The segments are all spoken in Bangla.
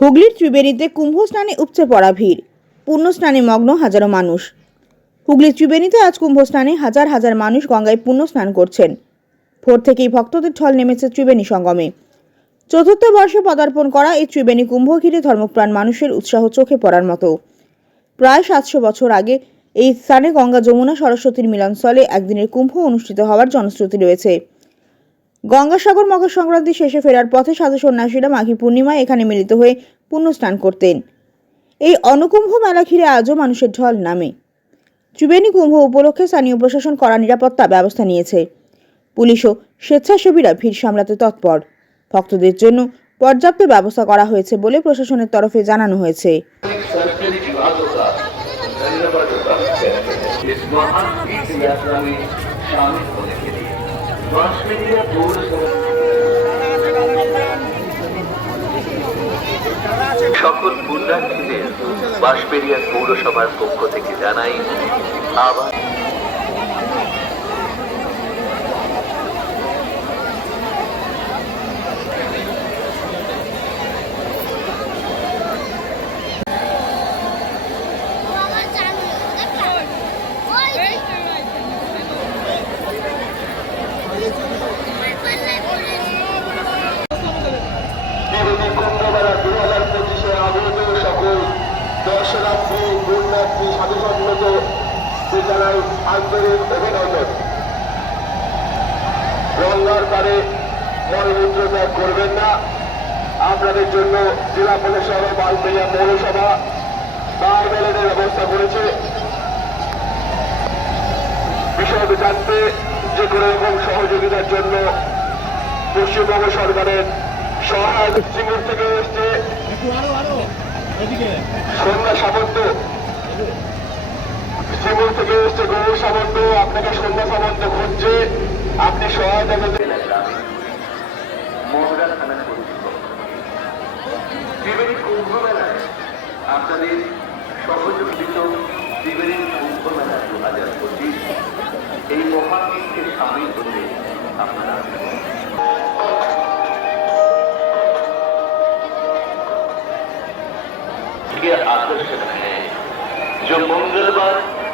হুগলির ত্রিবেণীতে কুম্ভ স্নানে উপচে পড়া ভিড়। পূর্ণ স্নানে মগ্ন হাজারো মানুষ। হুগলির ত্রিবেণীতে আজ কুম্ভ স্নানে হাজার হাজার মানুষ গঙ্গায় পূর্ণ স্নান করছেন। ভোর থেকেই ভক্তদের ঢল নেমেছে ত্রিবেণী সঙ্গমে। চতুর্থ বর্ষে পদার্পণ করা এই ত্রিবেণী কুম্ভ ঘিরে ধর্মপ্রাণ মানুষের উৎসাহ চোখে পড়ার মতো। প্রায় সাতশো বছর আগে এই স্থানে গঙ্গা যমুনা সরস্বতীর মিলনস্থলে একদিনের কুম্ভ অনুষ্ঠিত হওয়ার জনশ্রুতি রয়েছে। গঙ্গাসাগর মকর সংক্রান্তি শেষে ফেরার পথে সাধু সন্ন্যাসীরা মাঘী পূর্ণিমায় এখানে মিলিত হয়ে পুণ্য স্নান করতেন এই অনুকুম্ভ মেলা ঘিরে আজও মানুষের ঢল নামে ত্রিবেণী কুম্ভ উপলক্ষে স্থানীয় প্রশাসন কড়া নিরাপত্তা ব্যবস্থা নিয়েছে পুলিশ ও স্বেচ্ছাসেবীরা ভিড় সামলাতে তৎপর ভক্তদের জন্য পর্যাপ্ত ব্যবস্থা করা হয়েছে বলে প্রশাসনের তরফে জানানো হয়েছে सरकारी विभागों का धन्यवाद करते हैं इस महान तीर्थ यात्रा में शामिल होने के लिए बांसबेड़िया पौरसभा সকল পুণ্যার্থীদের বাঁশবেড়িয়া পৌরসভার পক্ষ থেকে জানাই আবার জানাই আন্তরিক অভিনন্দন। গঙ্গার পারে মলমূত্র করবেন না। আপনাদের জন্য জেলা প্রশাসন বালবেড়িয়া পৌরসভা বার ব্যবস্থা করেছে। বিষয়টি জানতে যে কোনো রকম সহযোগিতার জন্য পশ্চিমবঙ্গ সরকারের সহায়ক সিঙ্গুর থেকে এসছে। সন্ধ্যা সামন্ত। সিঙ্গুর থেকে এসছে গৌর সামন্ত আপনাকে সন্ধ্যা সামন্ত খুঁজছে আপনি সহায়তা করতে মহড়া থানা কর্তৃপক্ষ ত্রিবেণী কুম্ভ মেলায় আপনাদের সহযোগিত ত্রিবেণী কুম্ভ মেলা দু হাজার পঁচিশ এই মহাবীরকে সামিল হতে আপনারা के आकर्षण है जो मंगलवार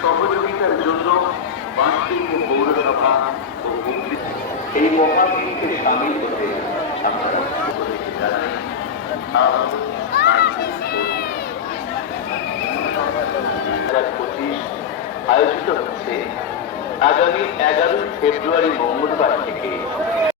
সহযোগিতার জন্য বাঁশবেড়িয়া পৌরসভা ও এই মহাবীরকে সামিল হতে আয়োজিত হচ্ছে আগামী এগারোই ফেব্রুয়ারি মঙ্গলবার থেকে